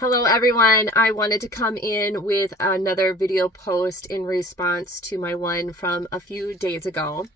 Hello everyone, I wanted to come in with another video post in response to my one from a few days ago.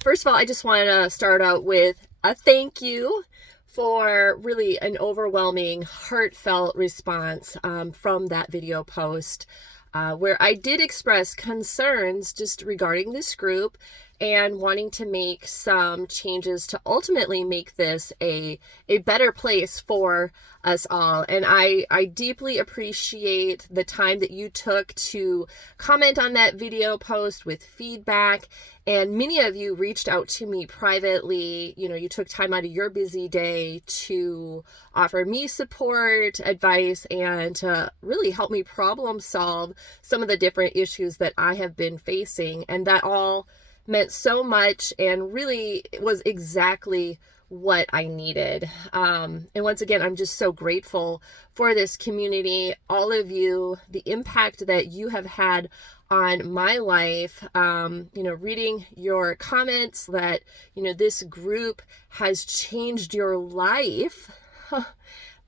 First of all, I just wanted to start out with a thank you for really an overwhelming, heartfelt response from that video post where I did express concerns just regarding this group and wanting to make some changes to ultimately make this a better place for us all. And I deeply appreciate the time that you took to comment on that video post with feedback. And many of you reached out to me privately. You know, you took time out of your busy day to offer me support, advice, and to really help me problem solve some of the different issues that I have been facing. And that all meant so much and really was exactly what I needed. And once again, I'm just so grateful for this community, all of you, the impact that you have had on my life, reading your comments that, this group has changed your life.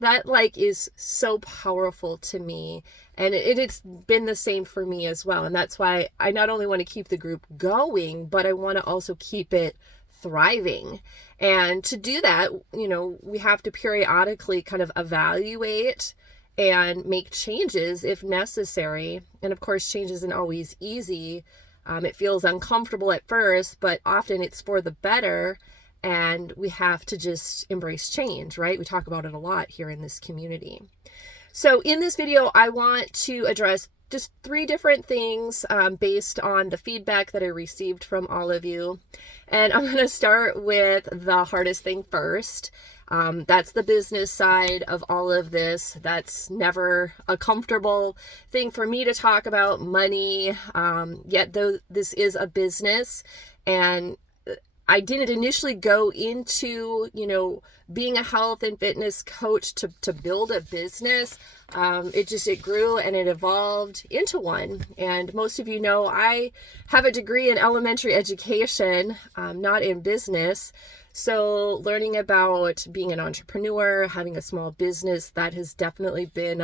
That is so powerful to me. And it's been the same for me as well. And that's why I not only want to keep the group going, but I want to also keep it thriving. And to do that, we have to periodically kind of evaluate and make changes if necessary. And of course, change isn't always easy. It feels uncomfortable at first, but often it's for the better. And we have to just embrace change, right? We talk about it a lot here in this community. So in this video, I want to address just 3 different things based on the feedback that I received from all of you. And I'm going to start with the hardest thing first. That's the business side of all of this. That's never a comfortable thing for me to talk about, money. Yet though this is a business, and I didn't initially go into, being a health and fitness coach to build a business. It grew and it evolved into one. And most of you know, I have a degree in elementary education, not in business. So learning about being an entrepreneur, having a small business, that has definitely been,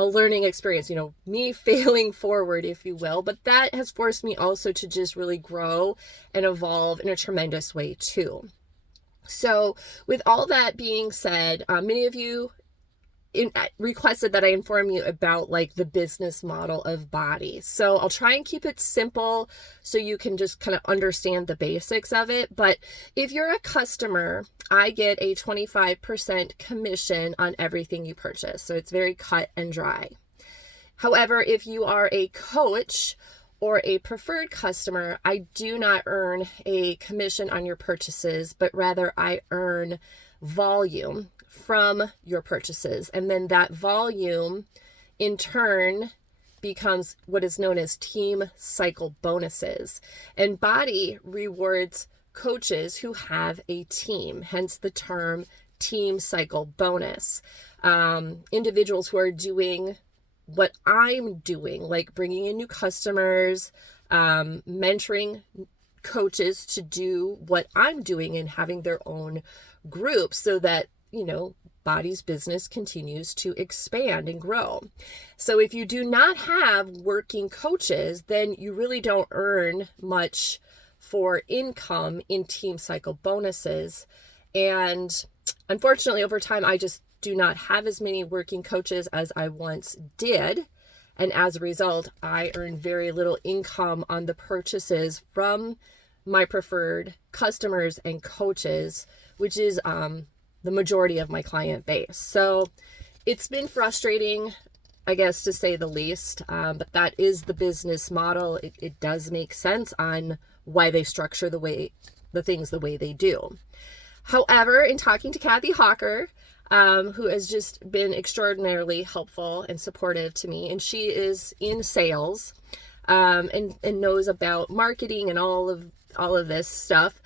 a learning experience, me failing forward, if you will, but that has forced me also to just really grow and evolve in a tremendous way too. So with all that being said, many of you requested that I inform you about the business model of BODi. So I'll try and keep it simple so you can just kind of understand the basics of it. But if you're a customer, I get a 25% commission on everything you purchase. So it's very cut and dry. However, if you are a coach or a preferred customer, I do not earn a commission on your purchases, but rather I earn volume from your purchases. And then that volume in turn becomes what is known as team cycle bonuses. And BODi rewards coaches who have a team, hence the term team cycle bonus. Individuals who are doing what I'm doing, like bringing in new customers, mentoring coaches to do what I'm doing and having their own group so that, BODi's business continues to expand and grow. So if you do not have working coaches, then you really don't earn much for income in team cycle bonuses. And unfortunately, over time, I just do not have as many working coaches as I once did. And as a result, I earn very little income on the purchases from my preferred customers and coaches, which is the majority of my client base. So it's been frustrating, I guess, to say the least, but that is the business model. It does make sense on why they structure the things the way they do. However, in talking to Kathy Hawker, who has just been extraordinarily helpful and supportive to me, and she is in sales and knows about marketing and all of this stuff.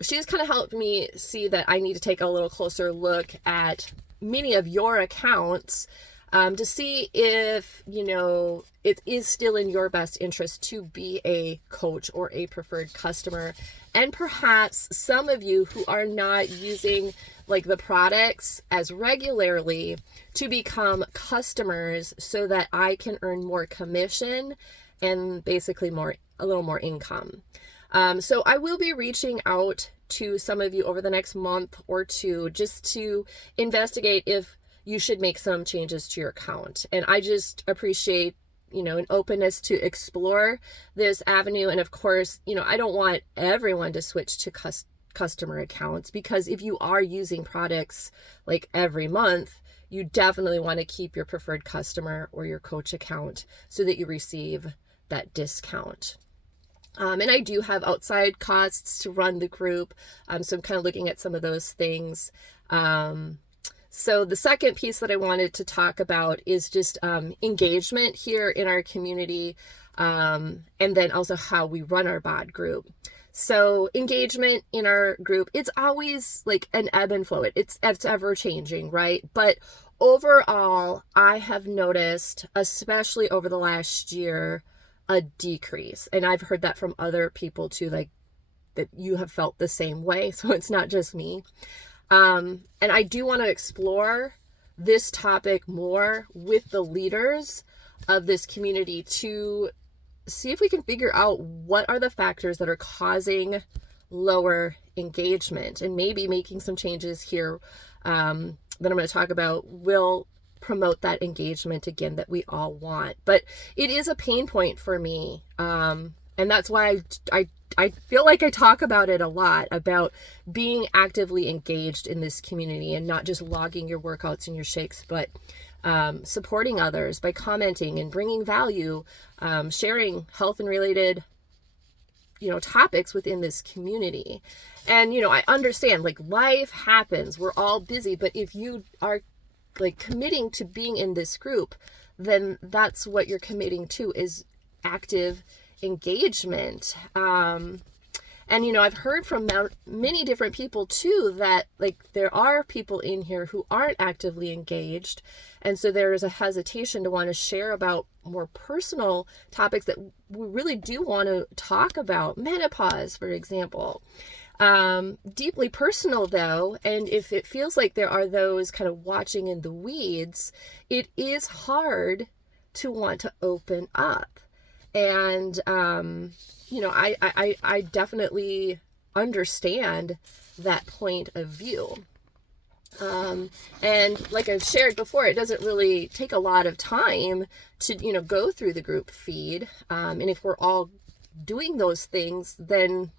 She's kind of helped me see that I need to take a little closer look at many of your accounts to see if, you know, it is still in your best interest to be a coach or a preferred customer. And perhaps some of you who are not using like the products as regularly to become customers so that I can earn more commission and basically a little more income. So I will be reaching out to some of you over the next month or two just to investigate if you should make some changes to your account. And I just appreciate, you know, an openness to explore this avenue. And of course, you know, I don't want everyone to switch to customer accounts, because if you are using products like every month, you definitely want to keep your preferred customer or your coach account so that you receive that discount. And I do have outside costs to run the group. So I'm kind of looking at some of those things. So the second piece that I wanted to talk about is just engagement here in our community, and then also how we run our BODgroup. So engagement in our group, it's always like an ebb and flow. It's ever changing, right? But overall, I have noticed, especially over the last year, a decrease. And I've heard that from other people too, like that you have felt the same way. So it's not just me. And I do want to explore this topic more with the leaders of this community to see if we can figure out what are the factors that are causing lower engagement, and maybe making some changes here that I'm going to talk about will promote that engagement again that we all want. But it is a pain point for me. And that's why I feel like I talk about it a lot, about being actively engaged in this community and not just logging your workouts and your shakes, but supporting others by commenting and bringing value, sharing health and related, you know, topics within this community. And, you know, I understand like life happens, we're all busy, but if you are like committing to being in this group, then that's what you're committing to, is active engagement. And, you know, I've heard from many different people too, that like there are people in here who aren't actively engaged. And so there is a hesitation to want to share about more personal topics that we really do want to talk about. Menopause, for example. Deeply personal though. And if it feels like there are those kind of watching in the weeds, it is hard to want to open up. And, you know, I definitely understand that point of view. And like I've shared before, it doesn't really take a lot of time to, you know, go through the group feed. And if we're all doing those things, then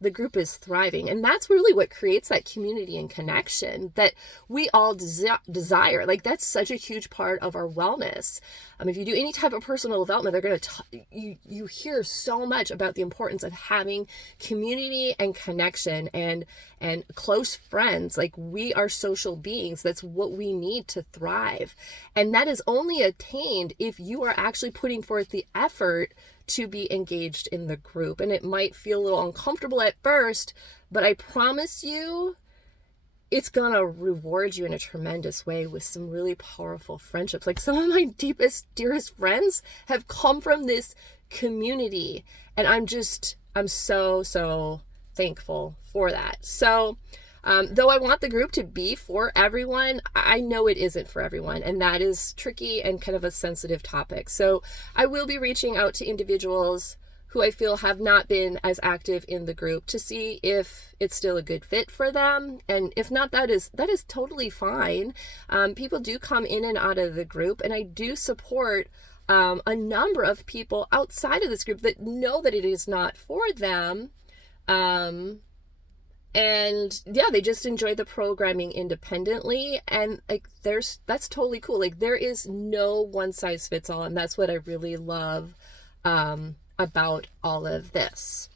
the group is thriving. And that's really what creates that community and connection that we all desire. Like that's such a huge part of our wellness. If you do any type of personal development, they're going to you hear so much about the importance of having community and connection and close friends. Like we are social beings. That's what we need to thrive. And that is only attained if you are actually putting forth the effort to be engaged in the group. And it might feel a little uncomfortable at first, but I promise you, it's gonna reward you in a tremendous way with some really powerful friendships. Like some of my deepest, dearest friends have come from this community. And I'm so thankful for that. So, though I want the group to be for everyone, I know it isn't for everyone, and that is tricky and kind of a sensitive topic. So I will be reaching out to individuals who I feel have not been as active in the group to see if it's still a good fit for them. And if not, that is totally fine. People do come in and out of the group, and I do support a number of people outside of this group that know that it is not for them. And yeah, they just enjoy the programming independently. And like that's totally cool. Like there is no one size fits all. And that's what I really love about all of this.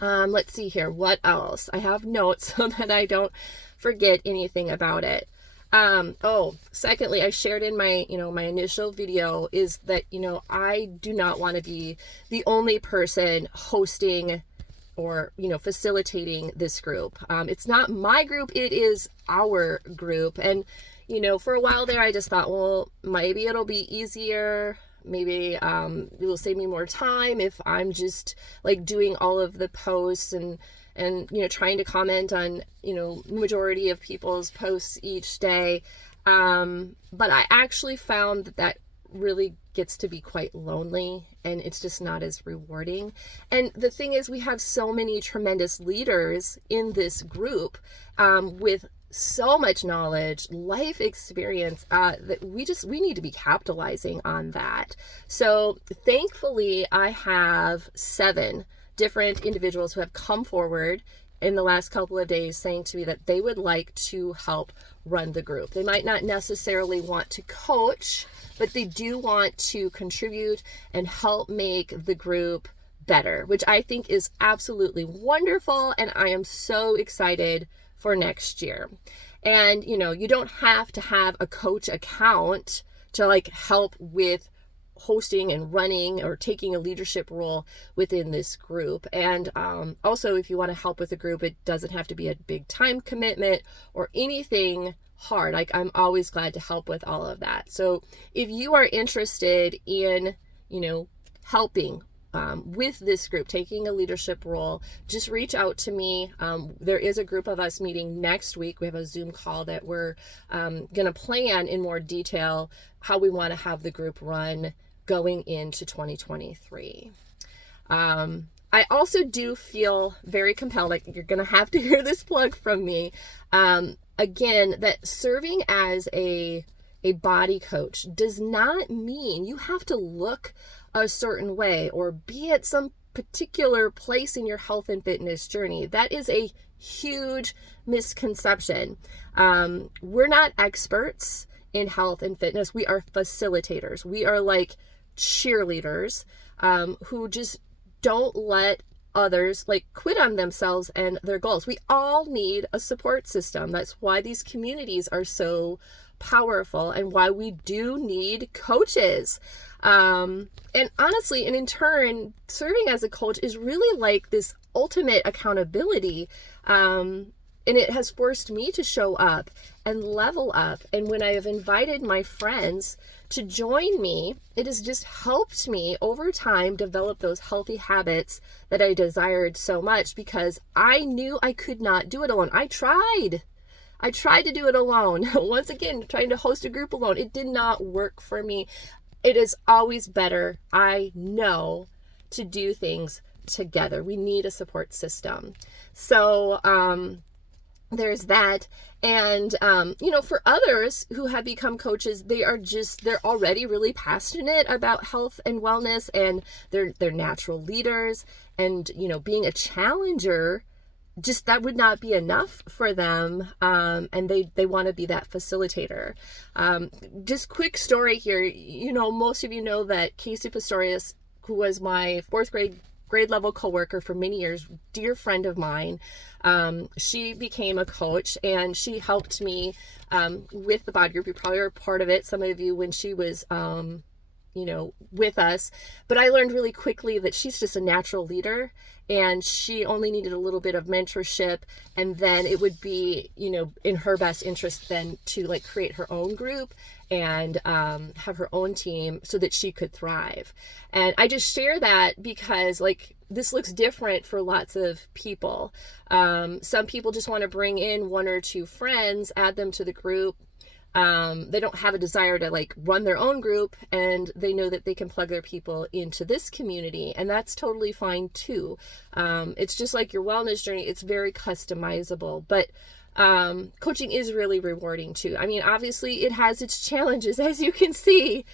Let's see here. What else? I have notes so that I don't forget anything about it. Secondly, I shared in my initial video is that, I do not want to be the only person hosting or, facilitating this group. It's not my group, it is our group. And, for a while there, I just thought, well, maybe it'll be easier. Maybe it will save me more time if I'm just like doing all of the posts and trying to comment on, majority of people's posts each day. But I actually found that really gets to be quite lonely, and it's just not as rewarding. And the thing is, we have so many tremendous leaders in this group with so much knowledge, life experience, that we need to be capitalizing on that. So thankfully, I have 7 different individuals who have come forward in the last couple of days saying to me that they would like to help run the group. They might not necessarily want to coach, but they do want to contribute and help make the group better, which I think is absolutely wonderful. And I am so excited for next year. And, you don't have to have a coach account to like help with hosting and running or taking a leadership role within this group. And also, if you want to help with the group, it doesn't have to be a big time commitment or anything hard. Like, I'm always glad to help with all of that. So if you are interested in, helping with this group, taking a leadership role, just reach out to me. There is a group of us meeting next week. We have a Zoom call that we're going to plan in more detail how we want to have the group run going into 2023. I also do feel very compelled, like you're going to have to hear this plug from me, again, that serving as a body coach does not mean you have to look a certain way or be at some particular place in your health and fitness journey. That is a huge misconception. We're not experts in health and fitness. We are facilitators. We are like cheerleaders who just don't let others like quit on themselves and their goals. We all need a support system. That's why these communities are so powerful and why we do need coaches. And honestly, and in turn, serving as a coach is really like this ultimate accountability. And it has forced me to show up and level up. And when I have invited my friends to join me, it has just helped me over time develop those healthy habits that I desired so much, because I knew I could not do it alone. I tried to do it alone. Once again, trying to host a group alone, it did not work for me. It is always better, I know, to do things together. We need a support system. So, there's that. And, for others who have become coaches, they're already really passionate about health and wellness, and they're natural leaders, and, being a challenger, just that would not be enough for them. And they want to be that facilitator. Just quick story here. Most of you know that Casey Pistorius, who was my 4th grade level coworker for many years, dear friend of mine. She became a coach, and she helped me with the BODgroup. You probably were part of it, some of you, when she was with us. But I learned really quickly that she's just a natural leader, and she only needed a little bit of mentorship, and then it would be in her best interest then to like create her own group and have her own team so that she could thrive. And I just share that because like this looks different for lots of people. Some people just want to bring in 1 or 2 friends, add them to the group. They don't have a desire to like run their own group, and they know that they can plug their people into this community, and that's totally fine too. It's just like your wellness journey. It's very customizable, but coaching is really rewarding too. I mean, obviously it has its challenges, as you can see.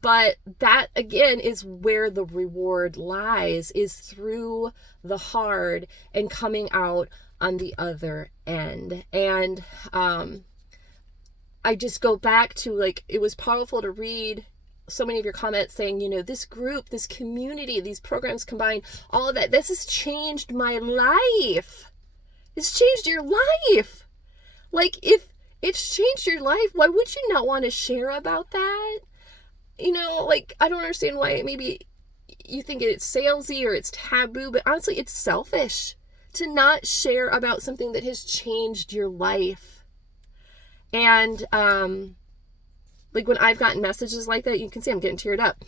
But that again is where the reward lies, is through the hard and coming out on the other end. And, I just go back to like, it was powerful to read so many of your comments saying, this group, this community, these programs combined, all of that, this has changed my life. It's changed your life. Like, if it's changed your life, why would you not want to share about that? Like, I don't understand why maybe you think it's salesy or it's taboo, but honestly, it's selfish to not share about something that has changed your life. And, like when I've gotten messages like that, you can see I'm getting teared up,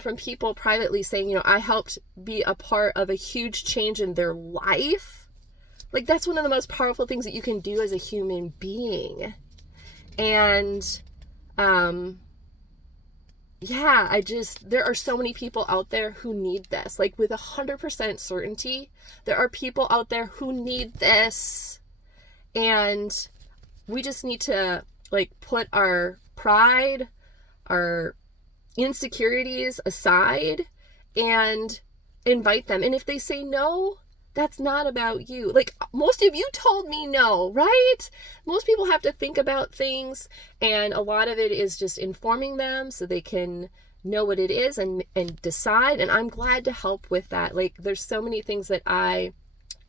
from people privately saying, you know, I helped be a part of a huge change in their life. Like, that's one of the most powerful things that you can do as a human being. And, yeah, there are so many people out there who need this. Like, with 100% certainty, there are people out there who need this. And we just need to, like, put our pride, our insecurities aside and invite them. And if they say no, that's not about you. Like, most of you told me no, right? Most people have to think about things, and a lot of it is just informing them so they can know what it is and decide. And I'm glad to help with that. Like, there's so many things that I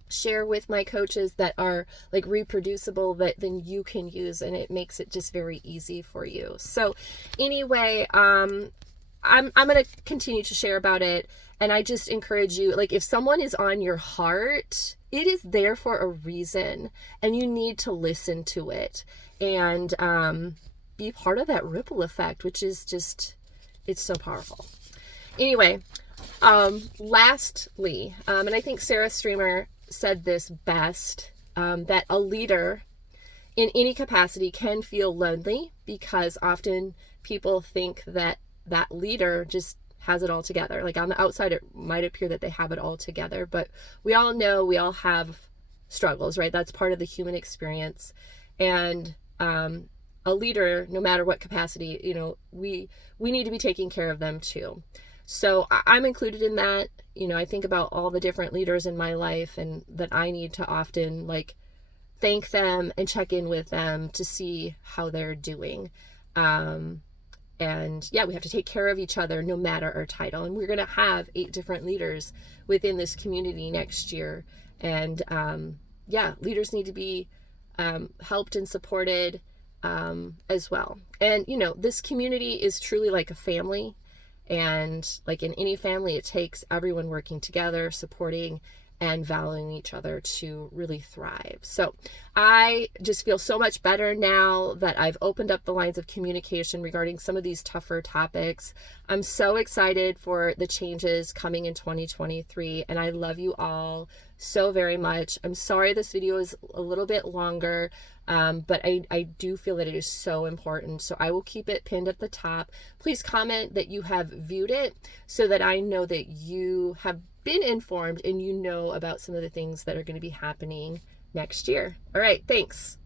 share with my coaches that are like reproducible that then you can use, and it makes it just very easy for you. So anyway, I'm going to continue to share about it. And I just encourage you, like, if someone is on your heart, it is there for a reason, and you need to listen to it and be part of that ripple effect, which is just, it's so powerful. Anyway, lastly, and I think Sarah Streamer said this best, that a leader in any capacity can feel lonely because often people think that that leader just has it all together. Like, on the outside, it might appear that they have it all together, but we all know we all have struggles, right? That's part of the human experience. And a leader, no matter what capacity, you know, we need to be taking care of them too. So I'm included in that. You know, I think about all the different leaders in my life and that I need to often, like, thank them and check in with them to see how they're doing. And yeah, we have to take care of each other no matter our title. And we're going to have 8 different leaders within this community next year. And yeah, leaders need to be helped and supported as well. And, you know, this community is truly like a family. And like in any family, it takes everyone working together, supporting and valuing each other to really thrive. So I just feel so much better now that I've opened up the lines of communication regarding some of these tougher topics. I'm so excited for the changes coming in 2023, and I love you all so very much. I'm sorry this video is a little bit longer, but I do feel that it is so important. So I will keep it pinned at the top. Please comment that you have viewed it so that I know that you have been informed and you know about some of the things that are going to be happening next year. All right, thanks.